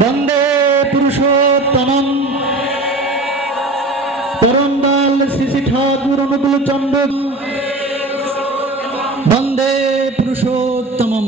वंदे पुरुषोत्तमं तरंदाल श्री ठाकुर अनुकूल चंद्र वंदे पुरुषोत्तमं।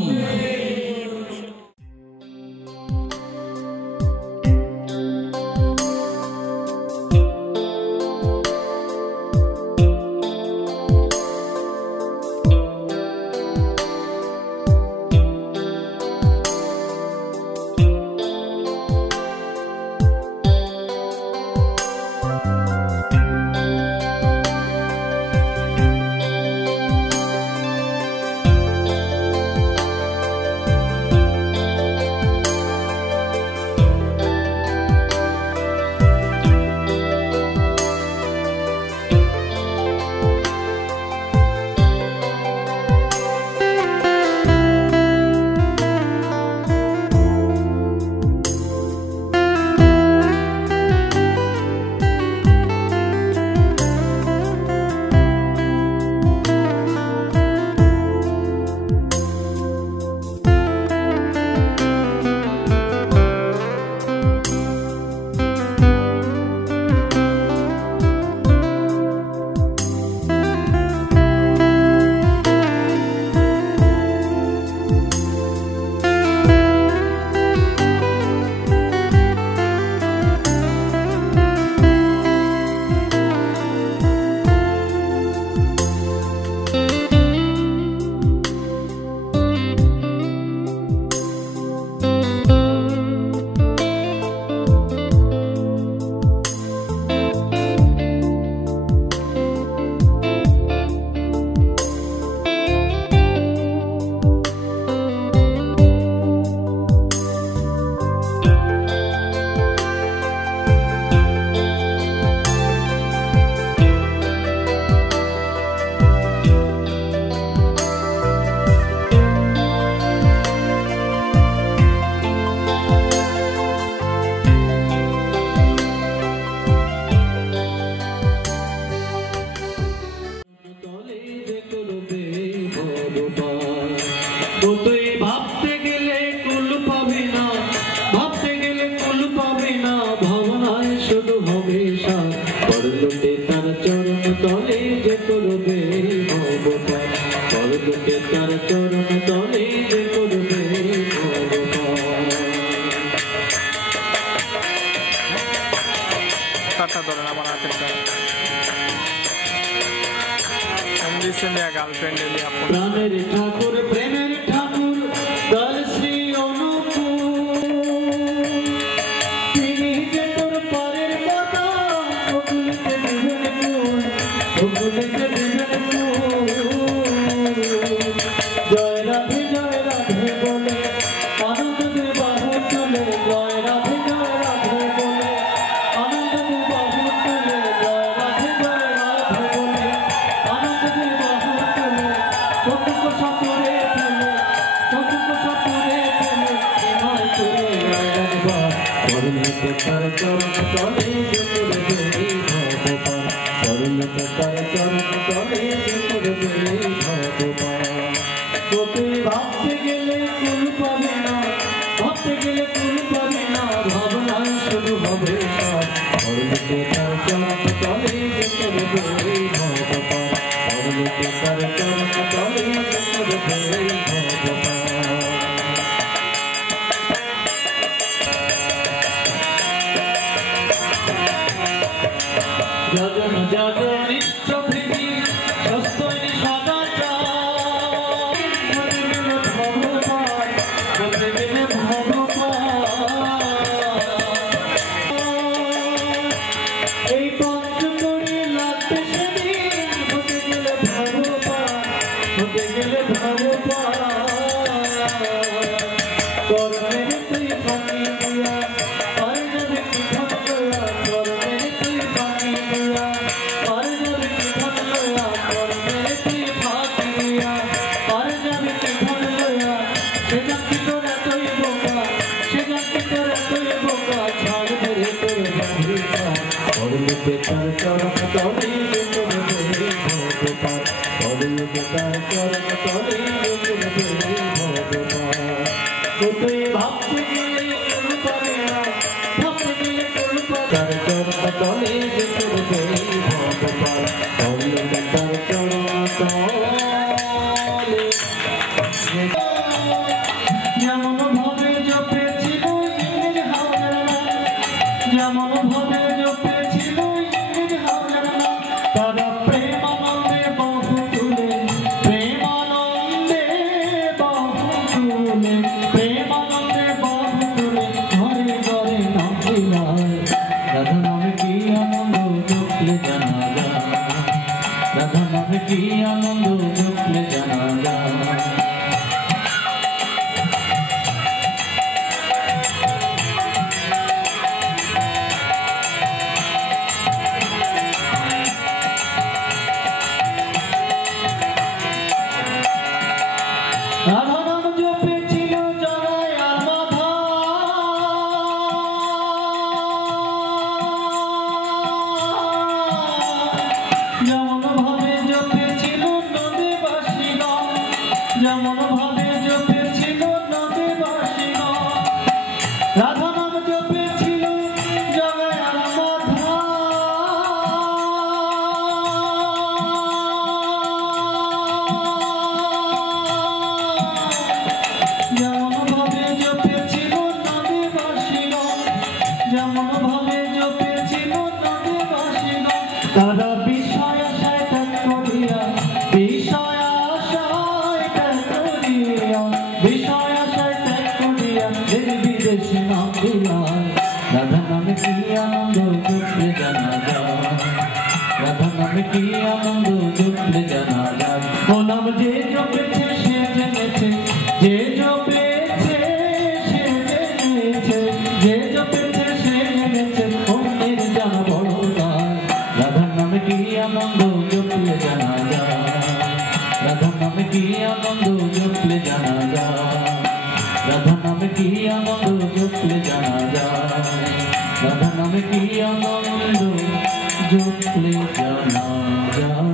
তুই ভাবতে গেলে কুল পাবি না, ভাবতে গেলে কুল পাবি না, ভাবনায় শুধু হবে সার। পরলোকে তার চরণ তলে যে করবে ভগবান, পরলোকে তার চরণ তলে যে করবে ভগবান। কাটা ধরেন আমার হাতের গার্লফ্রেন্ড প্রাণের ঠাকুর প্রেমের ঠাকুর দল শ্রী অনুকূল, তিনি যে তোর পরের কথা ওগুলিতে দিবেন কুল, ওগুলিতে দিবেন কুল। জয় রাধে বলে আনন্দ দে বাহু তুলে, জয় রাধে বলে আনন্দ দে বাহু তুলে, জয় রাধে বলে আনন্দ দে বাহু তুলে। কতক সাপুরে ফেলে, কতক সাপুরে ফেলে এমন করে রাজবার। পরলোকে তার চরণ তলে যে করবে ভগবান, পরলোকে তার চরণ তলে যে করবে ভগবান। তুই ভাবতে গেলে কুল পাবে না, ভাবতে গেলে কুল পাবে না, ভাবনায় শুরু হবে সব। পরলোকে তার চরণ তলে যে করবে ভগবান, পরলোকে তার চরণ তলে যে করবে ভগবান। যজন যজন ইষ্ট প্রীতি সস্তৈরি সদাচার, বলতে গেলে ভগবান, বলতে গেলে ভগবান। এই পঞ্চকড়ি লাগবে সেদিন, হতে গেলে ভগবান, হতে গেলে ভগবান। কর্মের তুই ফাঁকি দিয়া পারে যাবে কি ধন্যয়া, কর্মের তুই ফাঁকি দিয়া পারে যাবে কি ধন্যয়া, কর্মের তুই ফাঁকি দিয়া পারে যাবে কি ধন্যয়া। সে জাতি তোর এতই বোকা, সে জাতি তোর এতই বোকা, ছাড় ধরে তোর বাঁধিয়া। পরলোকে তার চরণ তলে যে করবে ভগবান, পরলোকে তার চরণ তলে যে করবে ভগবান। তুই ভাবতে গেলে কুল পাবে না, ভাবতে গেলে কুল পাবে, তার চরণ তলে যে করবে ভগবান, পরলোকে তার চরণ তলে। যেমন ভাবে জপেছিল ইংরেজ হাওড়ার নাম, যেমন ভাবে জপেছিল ইংরেজ হাওড়ার নাম, তারা প্রেমানন্দে বাহু তুলে, প্রেমানন্দে বাহু তুলে, প্রেমানন্দে বাহু তুলে ঘরে ঘরে নাম দিলায়। রাধা নামে কি আনন্দ জপলে জানা যায়, রাধা নামে কি আনন্দ জপলে জানা যায়। রাধা নাম জপেছিল জগায় আর মাধা, যেমন ভাবে জপেছিল নদীবাসীগণ, যেমন ভাবে জপেছিল নদীবাসীগণ। রাধা নাম জপেছিল জগায় আর মাধা, যেমন ভাবে জপেছিল নদীবাসীগণ, যেমন ভাবে জপেছিল নদীবাসীগণ। তারা বিষয় আশায় ত্যাগ করিয়া, বিষয় আশায় ত্যাগ করিয়া, বিষয় আশায় ত্যাগ করিয়া দেশ বিদেশে নাম দিলায়। রাধা নামে কি আনন্দ জপলে জানা যায়, রাধা নামে কি আনন্দ জপলে জানা যায়। ও নাম যে জপেছে সে জেনেছে, যে জপেছে সে জেনেছে, যে জপেছে সে জেনেছে, অন্যের জানা বড় দায়। রাধা নামে কি আনন্দ জপলে জানা যায়, রাধা নামে কি আনন্দ জপলে জানা যায়, রাধা নামে কি আনন্দ জপলে জানা যায়, রাধা নামে কি আনন্দ জপলে জানা যায়।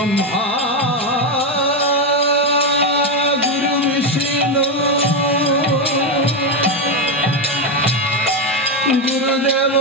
ब्रह्मा गुरु विष्णु गुरुदेव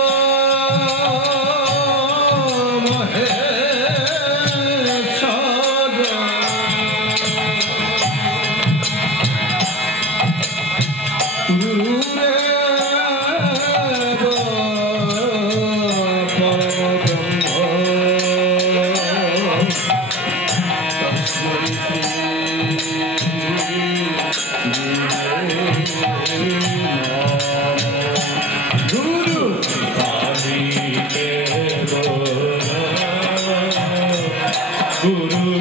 Guru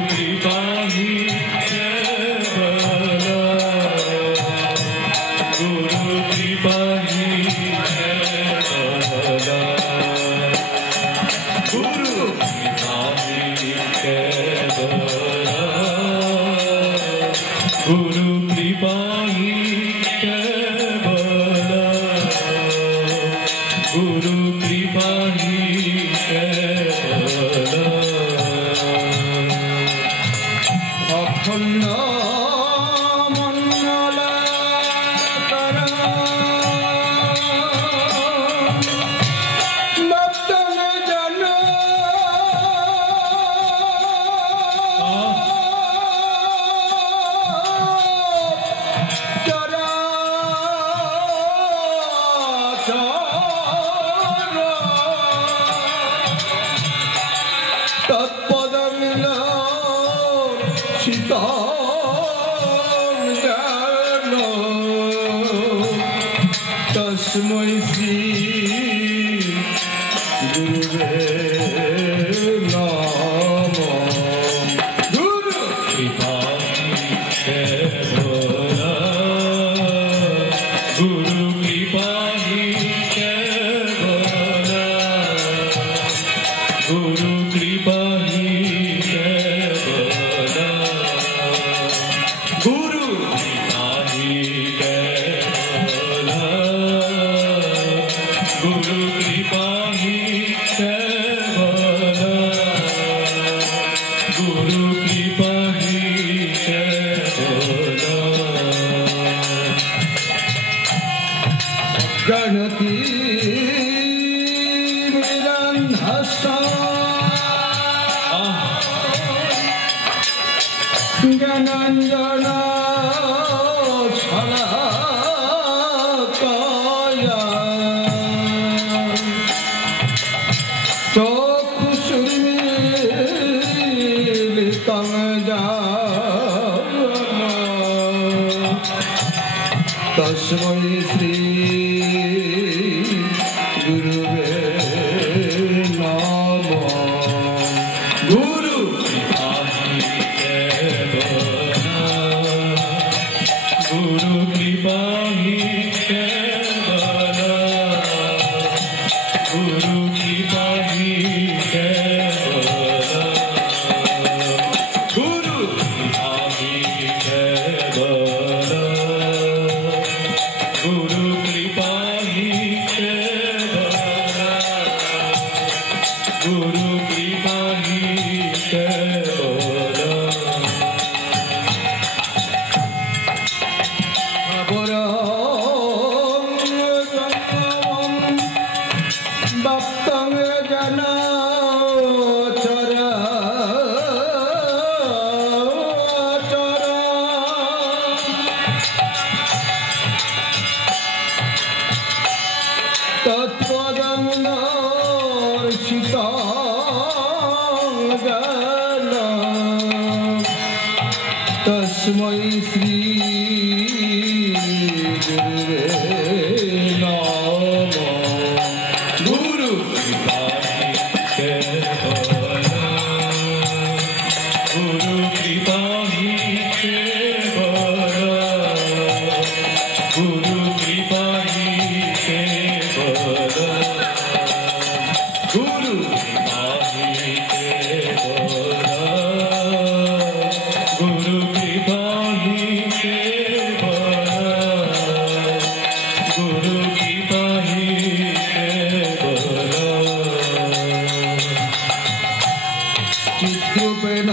Kripa hi দ্রুপেদ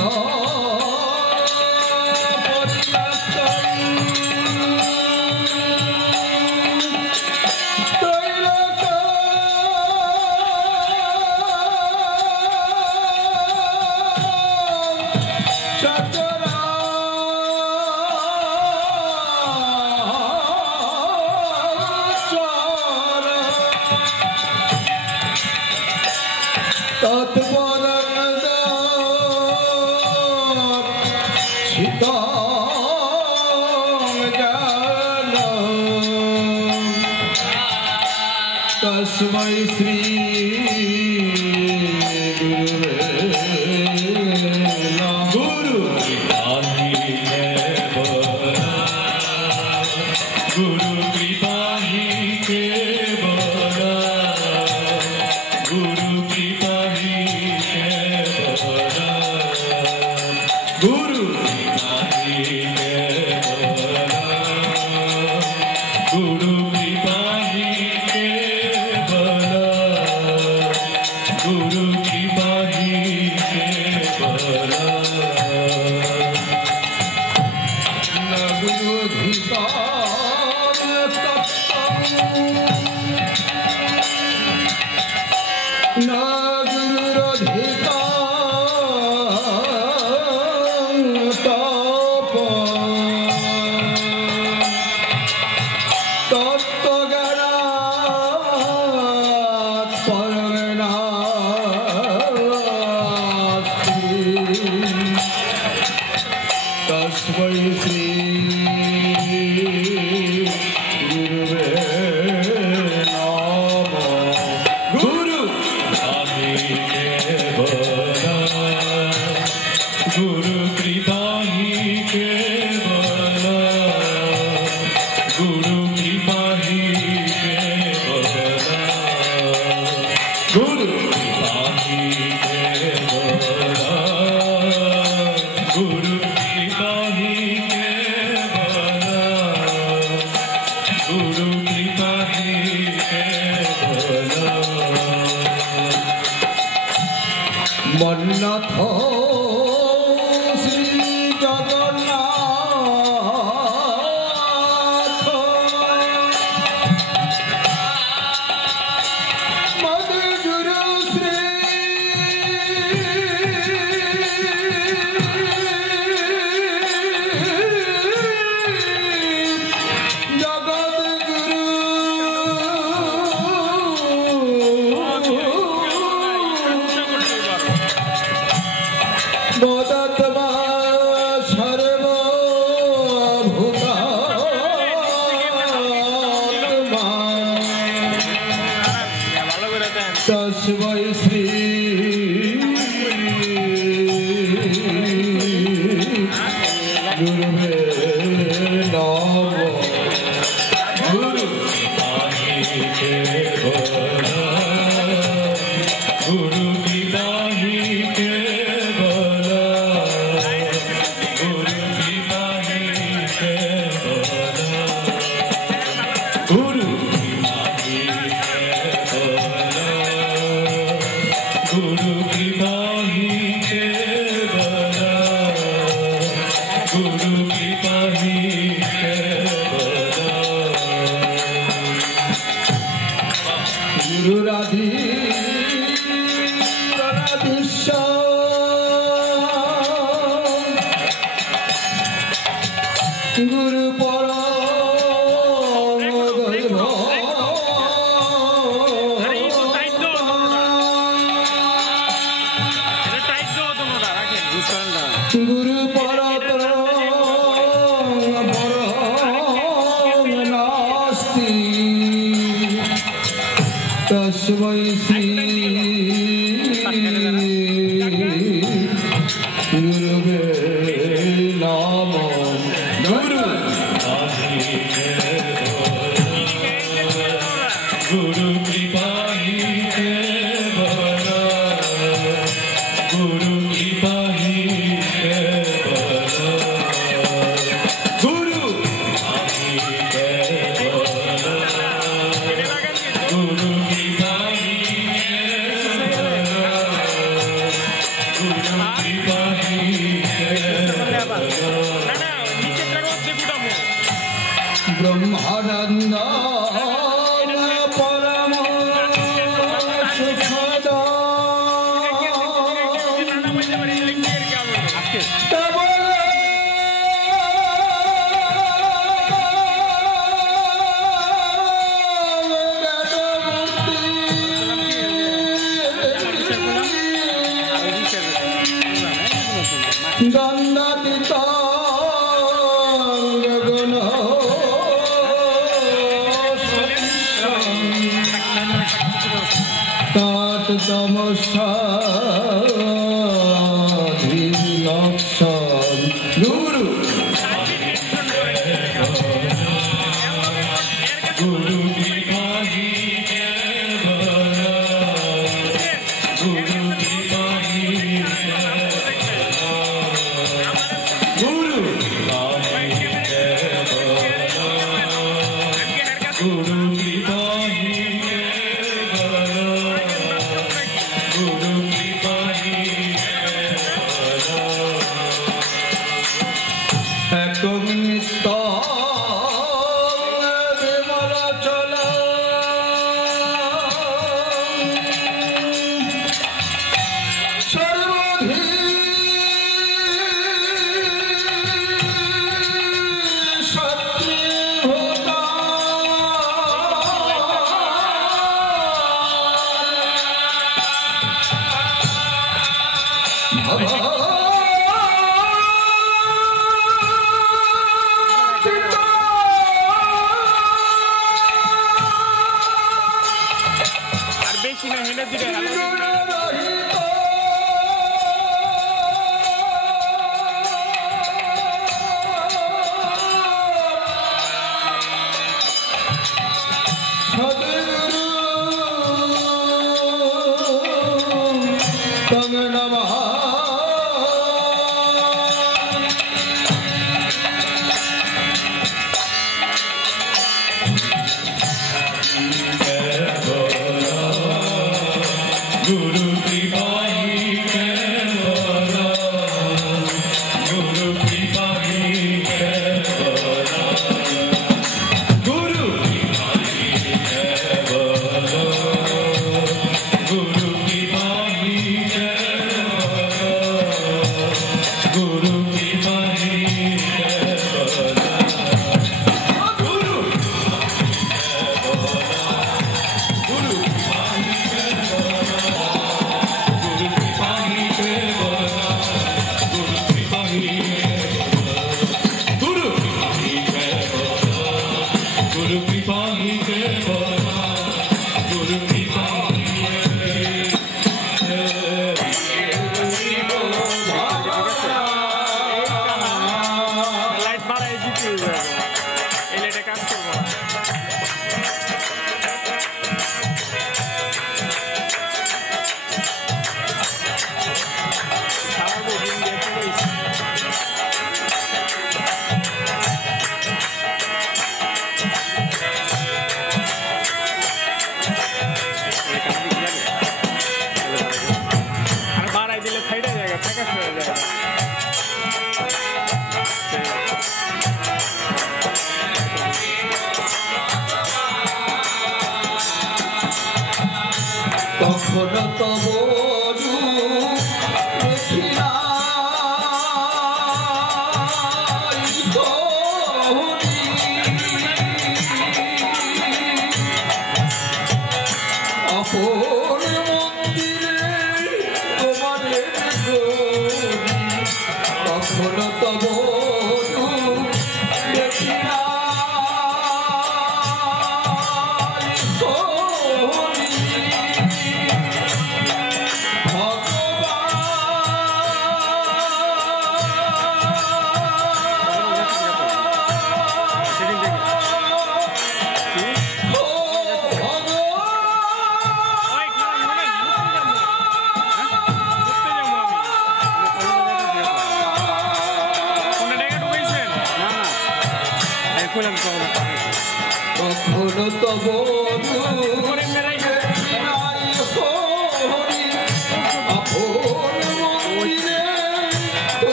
तस्मै श्री गुरु गुरु कृपा ही केवल गुरु कृपा ही केवल गुरु कृपा ही केवल गुरु कृपा ही केवल गुरु कृपा ही केवल न गुरु अधिकार न गुरुरधिकार तप तत्त्वज्ञानात् परमेनास्ति तस्मै श्री गुरुवे गुरु गुरु कृपा ही केवल गुरु कृपा ही केवल गुरु कृपा ही केवल गुरु कृपा ही केवल गुरु कृपा ही केवल मन्नथ श्री जगन्नाथ मद गुरु श्री जगत बोधत्मा सर्वभूतात्मा तस्मै श्री गुरुवे नमः गुरु कृपा ही केवल गुरु कृपा ही केवल गुरु कृपा ही केवल गुरु कृपा ही केवल गुरु कृपा ही केवल गुरु कृपा ही केवल गुरु राधि गुरु गुरु नास्ति तस्मै श्री गुरुवे नमः गुरु गुरु कृपा ही केवल गुरु कृपा ही केवल गुरु कृपा ही केवल गुरु कृपा ही केवल गुरु कृपा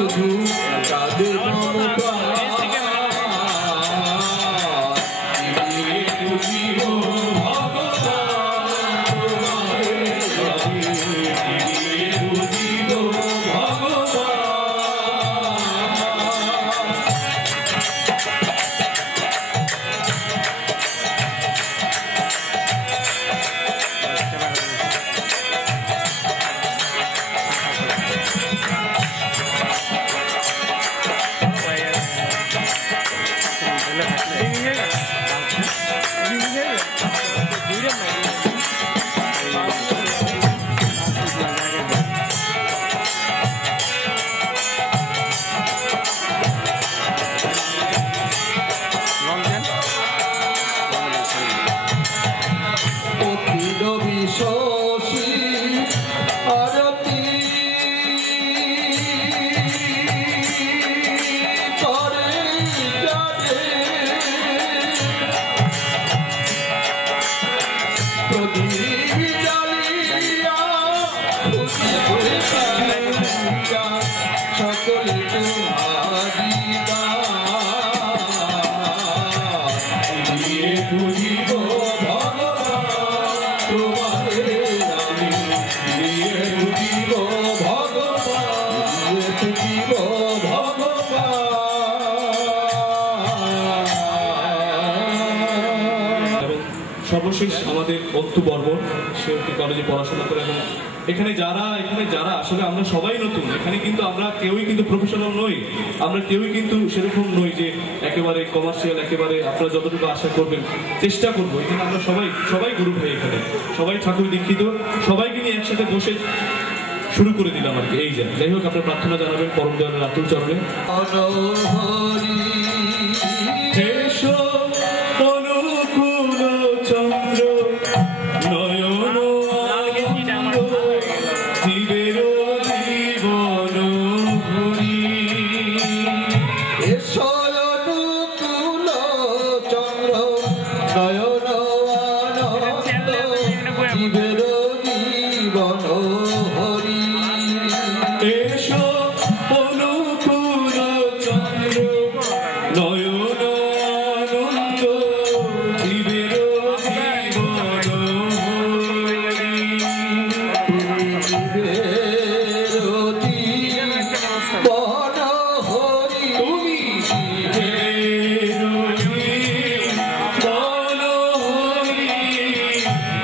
শুধু তাদের মমতা সর্বশেষ আমাদের অন্তু বর্মন, সে একটি কলেজে পড়াশোনা করে এবং এখানে যারা আসলে আমরা সবাই নতুন, এখানে কিন্তু আমরা কেউই কিন্তু প্রফেশনাল নই, আমরা কেউই কিন্তু সেরকম নই যে একেবারে কমার্শিয়াল, একেবারে আপনারা যতটুকু আশা করবেন চেষ্টা করবো। এখানে আমরা সবাই গুরু ভাই, এখানে সবাই ঠাকুর দীক্ষিত, সবাইকে নিয়ে একসাথে বসে শুরু করে দিলাম আর কি। এই যাই হোক, আপনার প্রার্থনা জানাবেন পরম দয়ালের আতুল চরণে।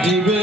Give